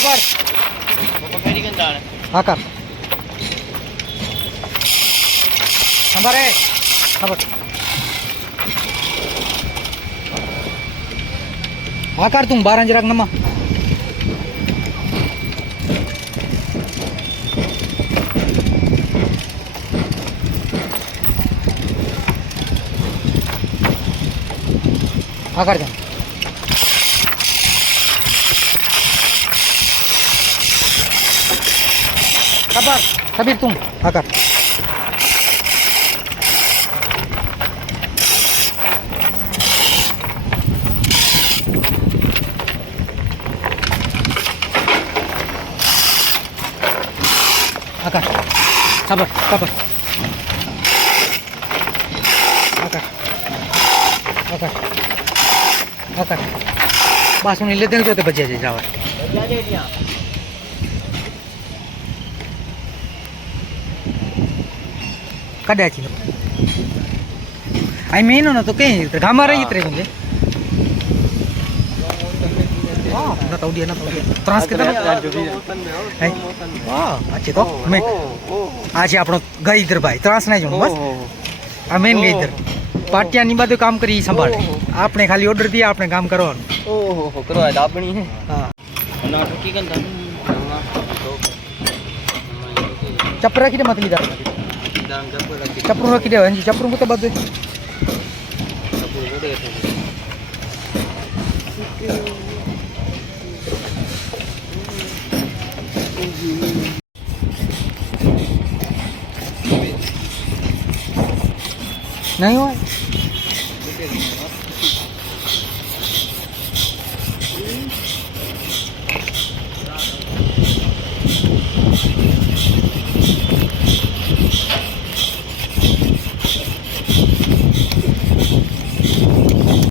Sabar. Bapak Ferry kan tak? Akar. Sabar Sabar. Akar tung barang jerak nama. Akar jangan. Sabar, sabir tung, akar. Akar, sabar, sabar. Akar, akar, akar. Bas ini lepas itu kita baca je jawab. Jadi dia. Kada aja. I mean ना तो कहीं gamma रही इतरे मुझे. वाह, ना tau dia. Trans kita ना. वाह, अच्छे तो. मैं. आज आपण गई इधर भाई. Trans नहीं जोन बस. अमेन गई इधर. पार्टियां निभा तो काम करी संभाल. आपने खाली ऑर्डर दिया आपने काम करो. ओह, करो है दाबनी है. हाँ. ना ठुकी kan tak? चप्परा किती मत लिदा. Dalam dapur lagi. चप्परू किती आहे चप्परू कुठे बदल. Dapur gede tu. नहीं हुआ